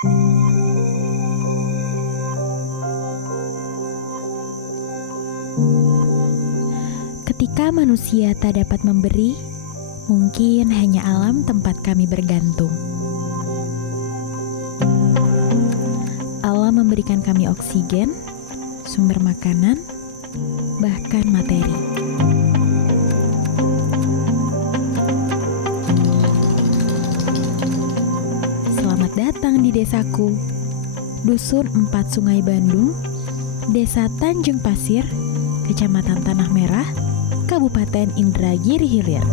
Ketika manusia tak dapat memberi, mungkin hanya alam tempat kami bergantung. Alam memberikan kami oksigen, sumber makanan, bahkan materi. Selamat datang di desaku, Dusun 4 Sungai Bandung, Desa Tanjung Pasir, Kecamatan Tanah Merah, Kabupaten Indragiri Hilir.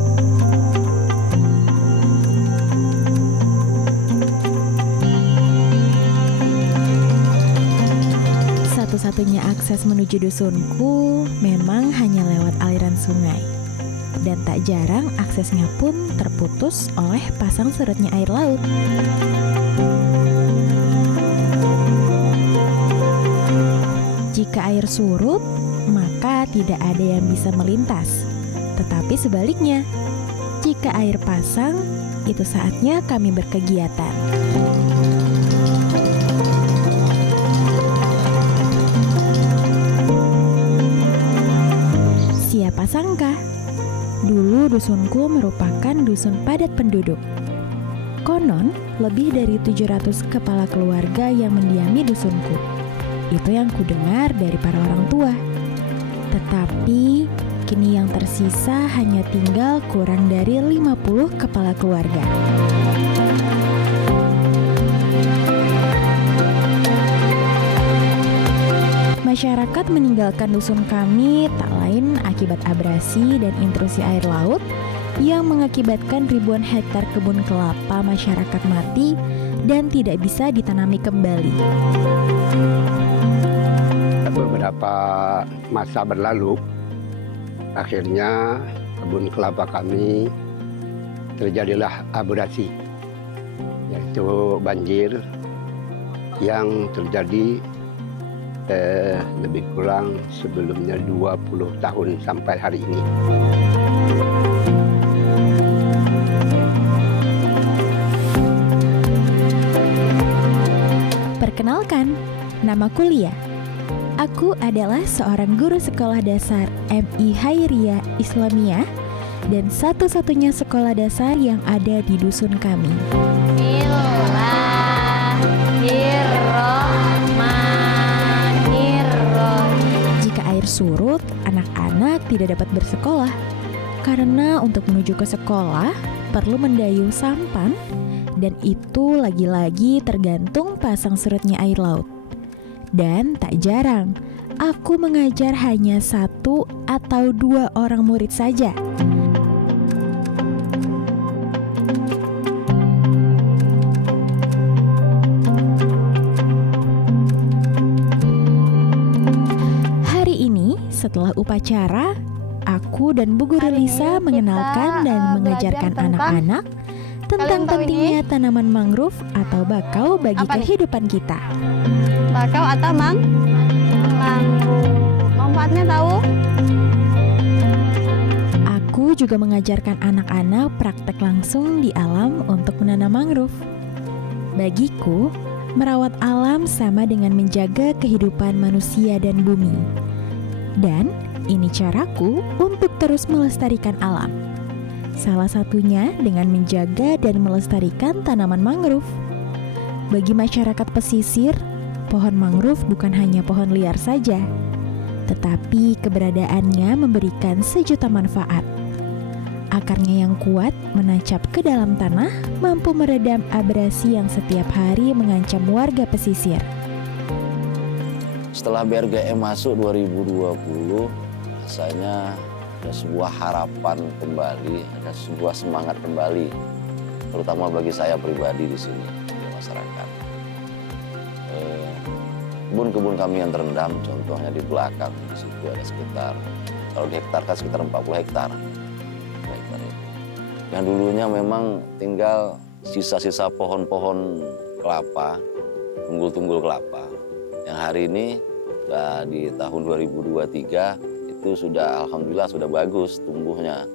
Satu-satunya akses menuju dusunku memang hanya lewat aliran sungai. Dan tak jarang aksesnya pun terputus oleh pasang surutnya air laut. Jika air surut, maka tidak ada yang bisa melintas. Tetapi sebaliknya, jika air pasang, itu saatnya kami berkegiatan. Siapa sangka, dulu dusunku merupakan dusun padat penduduk. Konon, lebih dari 700 kepala keluarga yang mendiami dusunku. Itu yang kudengar dari para orang tua. Tetapi kini yang tersisa hanya tinggal kurang dari 50 kepala keluarga. Masyarakat meninggalkan dusun kami tak lain akibat abrasi dan intrusi air laut yang mengakibatkan ribuan hektar kebun kelapa masyarakat mati dan tidak bisa ditanami kembali. Beberapa masa berlalu, akhirnya kebun kelapa kami terjadilah abrasi, yaitu banjir yang terjadi lebih kurang sebelumnya 20 tahun sampai hari ini. Perkenalkan, namaku Lia. Aku adalah seorang guru sekolah dasar MI Hairiyah Islamiyah dan satu-satunya sekolah dasar yang ada di dusun kami. Jika air surut, anak-anak tidak dapat bersekolah karena untuk menuju ke sekolah perlu mendayung sampan dan itu lagi-lagi tergantung pasang surutnya air laut. Dan tak jarang, aku mengajar hanya 1 atau 2 orang murid saja. Hari ini, setelah upacara, aku dan Bu Guru Lisa mengenalkan dan mengajarkan anak-anak tentang pentingnya tanaman mangrove atau bakau bagi kehidupan kita. Bakau atau mangrove. Manfaatnya tahu? Aku juga mengajarkan anak-anak praktek langsung di alam untuk menanam mangrove. Bagiku, merawat alam sama dengan menjaga kehidupan manusia dan bumi. Dan ini caraku untuk terus melestarikan alam. Salah satunya dengan menjaga dan melestarikan tanaman mangrove. Bagi masyarakat pesisir, pohon mangrove bukan hanya pohon liar saja, tetapi keberadaannya memberikan sejuta manfaat. Akarnya yang kuat menancap ke dalam tanah mampu meredam abrasi yang setiap hari mengancam warga pesisir. Setelah BRGM masuk 2020, rasanya ada sebuah harapan kembali, ada sebuah semangat kembali, terutama bagi saya pribadi di sini, di masyarakat. Kebun-kebun kami yang terendam, contohnya di belakang, di situ ada sekitar, kalau dihektarkan sekitar 40 hektar. Yang dulunya memang tinggal sisa-sisa pohon-pohon kelapa, tunggul-tunggul kelapa. Yang hari ini, di tahun 2023, itu sudah alhamdulillah sudah bagus tumbuhnya.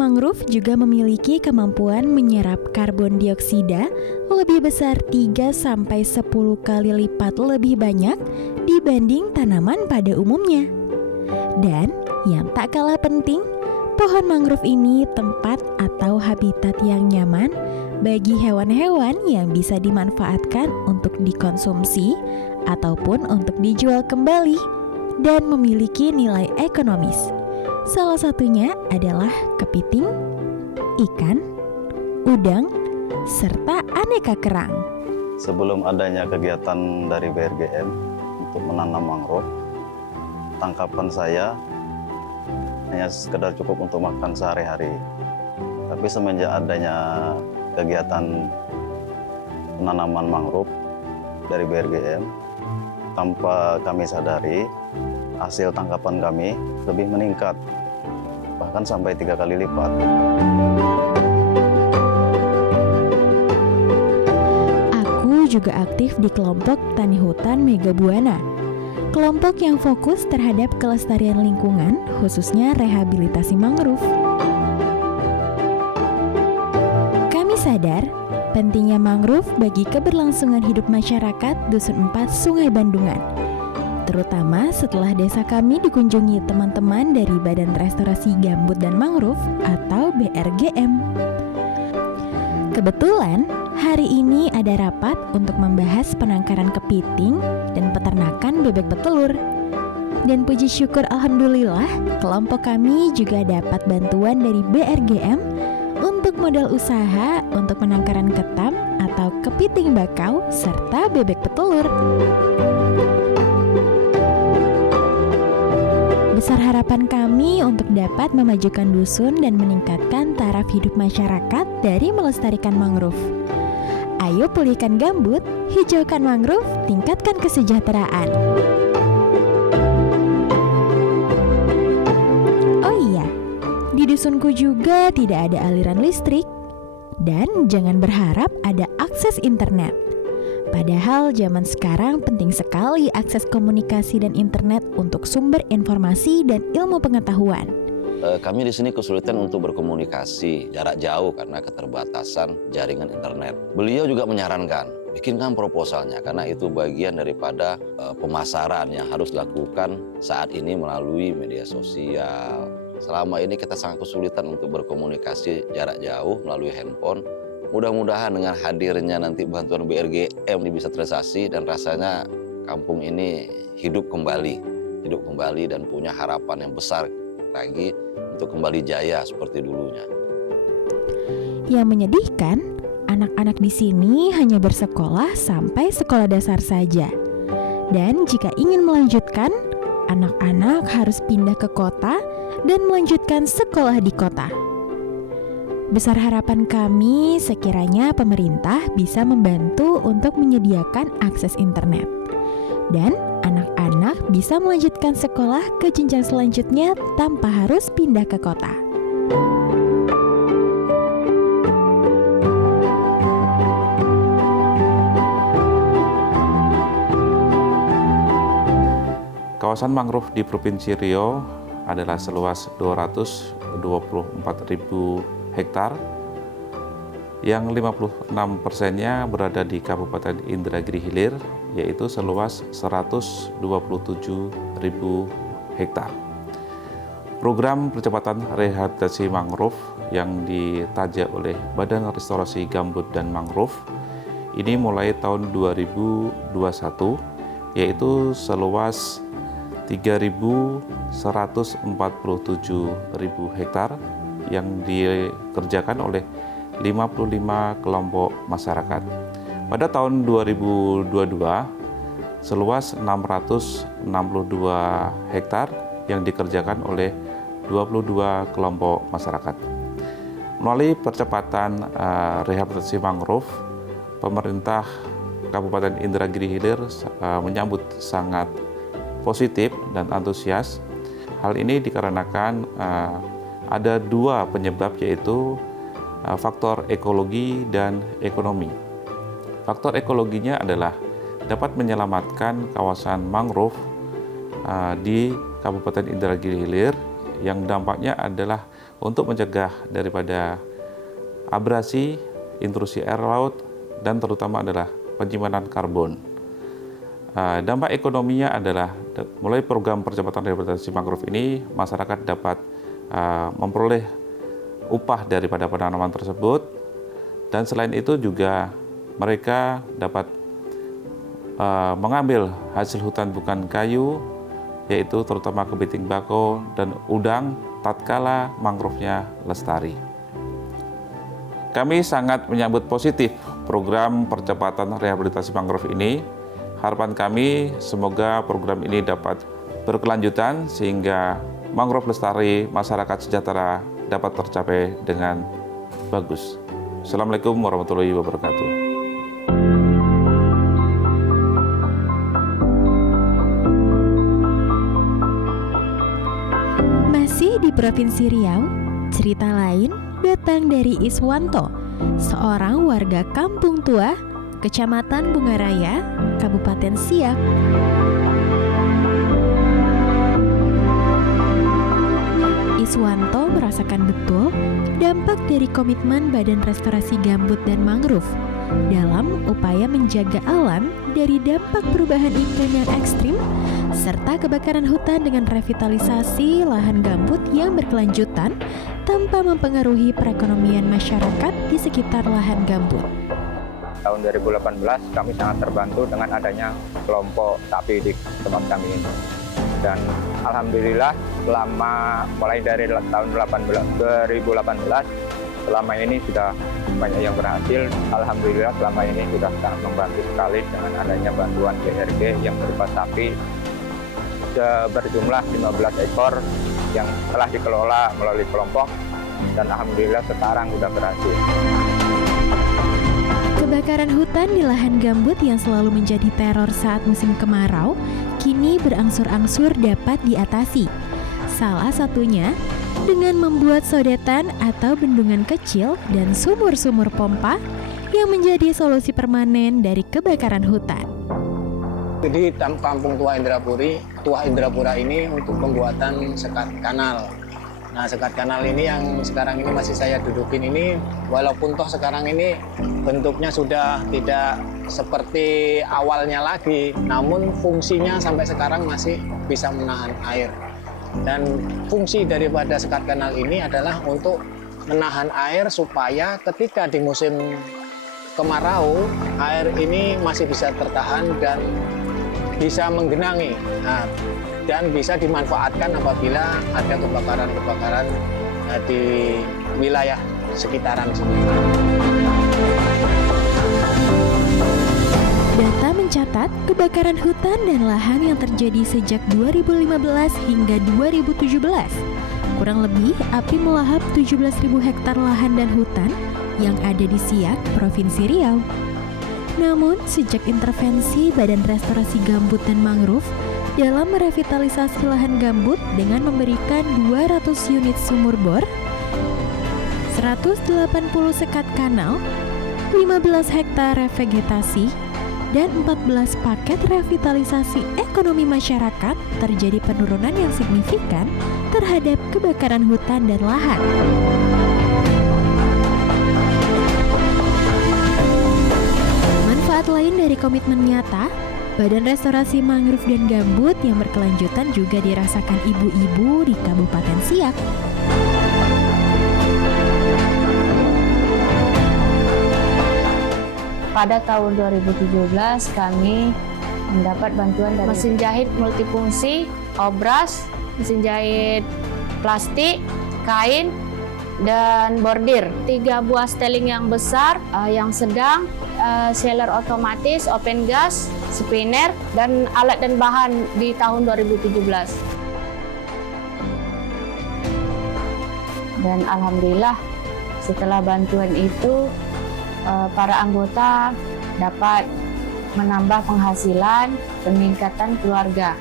Mangrove juga memiliki kemampuan menyerap karbon dioksida lebih besar 3-10 kali lipat lebih banyak dibanding tanaman pada umumnya. Dan yang tak kalah penting, pohon mangrove ini tempat atau habitat yang nyaman bagi hewan-hewan yang bisa dimanfaatkan untuk dikonsumsi ataupun untuk dijual kembali dan memiliki nilai ekonomis. Salah satunya adalah kepiting, ikan, udang, serta aneka kerang. Sebelum adanya kegiatan dari BRGM untuk menanam mangrove, tangkapan saya hanya sekedar cukup untuk makan sehari-hari. Tapi semenjak adanya kegiatan penanaman mangrove dari BRGM, tanpa kami sadari, hasil tangkapan kami lebih meningkat, bahkan sampai 3 kali lipat. Aku juga aktif di kelompok Tani Hutan Mega Buana. Kelompok yang fokus terhadap kelestarian lingkungan, khususnya rehabilitasi mangrove. Kami sadar pentingnya mangrove bagi keberlangsungan hidup masyarakat Dusun 4 Sungai Bandungan, terutama setelah desa kami dikunjungi teman-teman dari Badan Restorasi Gambut dan Mangrove atau BRGM. Kebetulan hari ini ada rapat untuk membahas penangkaran kepiting dan peternakan bebek petelur. Dan puji syukur alhamdulillah, kelompok kami juga dapat bantuan dari BRGM untuk modal usaha untuk penangkaran ketam atau kepiting bakau serta bebek petelur. Besar harapan kami untuk dapat memajukan dusun dan meningkatkan taraf hidup masyarakat dari melestarikan mangrove. Ayo pulihkan gambut, hijaukan mangrove, tingkatkan kesejahteraan. Oh iya, di dusunku juga tidak ada aliran listrik. Dan jangan berharap ada akses internet. Padahal zaman sekarang penting sekali akses komunikasi dan internet untuk sumber informasi dan ilmu pengetahuan. Kami di sini kesulitan untuk berkomunikasi jarak jauh karena keterbatasan jaringan internet. Beliau juga menyarankan, bikinkan proposalnya karena itu bagian daripada pemasaran yang harus dilakukan saat ini melalui media sosial. Selama ini kita sangat kesulitan untuk berkomunikasi jarak jauh melalui handphone. Mudah-mudahan dengan hadirnya nanti bantuan BRGM ini bisa terrealisasi dan rasanya kampung ini hidup kembali dan punya harapan yang besar lagi untuk kembali jaya seperti dulunya. Yang menyedihkan, anak-anak di sini hanya bersekolah sampai sekolah dasar saja. Dan jika ingin melanjutkan, anak-anak harus pindah ke kota dan melanjutkan sekolah di kota. Besar harapan kami sekiranya pemerintah bisa membantu untuk menyediakan akses internet. Dan anak-anak bisa melanjutkan sekolah ke jenjang selanjutnya tanpa harus pindah ke kota. Kawasan mangrove di Provinsi Riau adalah seluas 224.000 hektar, yang 56%-nya berada di Kabupaten Indragiri Hilir, yaitu seluas 127.000 hektar. Program percepatan rehabilitasi mangrove yang ditajak oleh Badan Restorasi Gambut dan Mangrove ini mulai tahun 2021, yaitu seluas 3.147.000 hektar yang dikerjakan oleh 55 kelompok masyarakat. Pada tahun 2022, seluas 662 hektar yang dikerjakan oleh 22 kelompok masyarakat. Melalui percepatan rehabilitasi mangrove, pemerintah Kabupaten Indragiri Hilir menyambut sangat positif dan antusias. Hal ini dikarenakan ada dua penyebab, yaitu faktor ekologi dan ekonomi. Faktor ekologinya adalah dapat menyelamatkan kawasan mangrove di Kabupaten Indragiri Hilir yang dampaknya adalah untuk mencegah daripada abrasi, intrusi air laut, dan terutama adalah penyimpanan karbon. Dampak ekonominya adalah mulai program percepatan rehabilitasi mangrove ini, masyarakat dapat memperoleh upah daripada penanaman tersebut, dan selain itu juga mereka dapat mengambil hasil hutan bukan kayu, yaitu terutama kepiting bako dan udang tatkala mangrove-nya lestari. Kami sangat menyambut positif program percepatan rehabilitasi mangrove ini. Harapan kami semoga program ini dapat berkelanjutan sehingga mangrove lestari, masyarakat sejahtera dapat tercapai dengan bagus. Assalamualaikum warahmatullahi wabarakatuh. Masih di Provinsi Riau, cerita lain datang dari Iswanto, seorang warga Kampung Tua, Kecamatan Bungaraya, Kabupaten Siak. Iswanto merasakan betul dampak dari komitmen Badan Restorasi Gambut dan Mangrove dalam upaya menjaga alam dari dampak perubahan iklim yang ekstrim serta kebakaran hutan dengan revitalisasi lahan gambut yang berkelanjutan tanpa mempengaruhi perekonomian masyarakat di sekitar lahan gambut. Tahun 2018 kami sangat terbantu dengan adanya kelompok sapi di tempat kami ini. Dan alhamdulillah mulai dari tahun 2018 selama ini sudah banyak yang berhasil. Alhamdulillah selama ini sudah sangat membantu sekali dengan adanya bantuan BRG yang berupa sapi berjumlah 15 ekor yang telah dikelola melalui kelompok, dan alhamdulillah sekarang sudah berhasil. Kebakaran hutan di lahan gambut yang selalu menjadi teror saat musim kemarau kini berangsur-angsur dapat diatasi. Salah satunya dengan membuat sodetan atau bendungan kecil dan sumur-sumur pompa yang menjadi solusi permanen dari kebakaran hutan. Jadi Kampung Tua Indrapura ini untuk pembuatan sekat kanal. Nah, sekat kanal ini yang sekarang ini masih saya dudukin ini, walaupun toh sekarang ini bentuknya sudah tidak seperti awalnya lagi, namun fungsinya sampai sekarang masih bisa menahan air. Dan fungsi daripada sekat kanal ini adalah untuk menahan air supaya ketika di musim kemarau, air ini masih bisa tertahan dan bisa menggenangi. Nah, dan bisa dimanfaatkan apabila ada kebakaran-kebakaran di wilayah sekitaran sini. Data mencatat kebakaran hutan dan lahan yang terjadi sejak 2015 hingga 2017. Kurang lebih api melahap 17.000 hektar lahan dan hutan yang ada di Siak, Provinsi Riau. Namun, sejak intervensi Badan Restorasi Gambut dan Mangrove dalam merevitalisasi lahan gambut dengan memberikan 200 unit sumur bor, 180 sekat kanal, 15 hektar revegetasi, dan 14 paket revitalisasi ekonomi masyarakat, terjadi penurunan yang signifikan terhadap kebakaran hutan dan lahan. Manfaat lain dari komitmen nyata Badan Restorasi Mangrove dan Gambut yang berkelanjutan juga dirasakan ibu-ibu di Kabupaten Siak. Pada tahun 2017 kami mendapat bantuan dari mesin jahit multifungsi, obras, mesin jahit plastik, kain, dan bordir. 3 buah steling yang besar, yang sedang, sealer otomatis, open gas, spinner, dan alat dan bahan di tahun 2017. Dan alhamdulillah setelah bantuan itu para anggota dapat menambah penghasilan, peningkatan keluarga.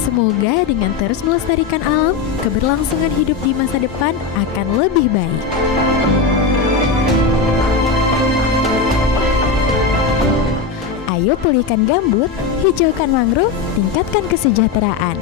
Semoga dengan terus melestarikan alam, keberlangsungan hidup di masa depan akan lebih baik. Ayo Ayo pulihkan gambut, hijaukan mangrove, tingkatkan kesejahteraan.